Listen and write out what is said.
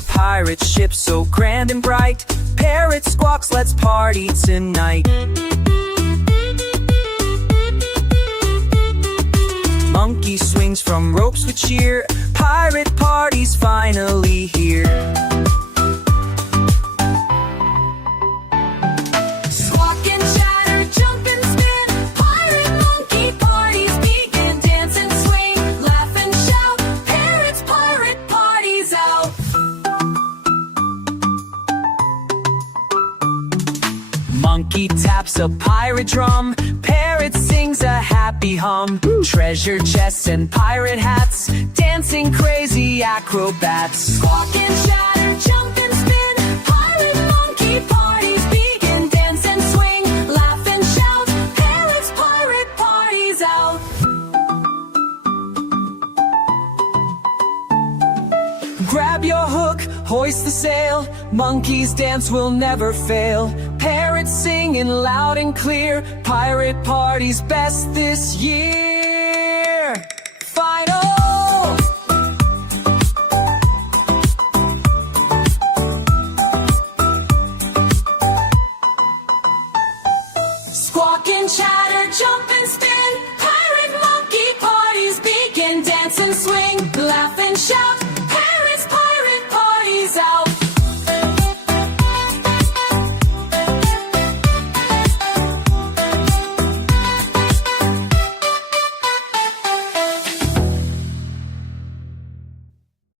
a pirate ship so grand and bright. Parrot squawks, let's party tonight. Monkey swings from ropes with cheer. Pirate party's finally here. Squawk and chatter, jump and spin. Pirate monkey parties begin. Dance and swing, laugh and shout. Parrot's pirate party's out. Monkey taps a pirate drum. Parrot sings a happy hum. Treasure chests and pirate hats, dancing crazy acrobats. Squawk and chatter, jump and spin. Pirate monkey parties begin. Dance and swing, laugh and shout. Parrot's pirate party's out. Grab your hook, hoist the sail. Monkeys dance will never fail. Parrots singing loud and clear. Pirate party's best this year.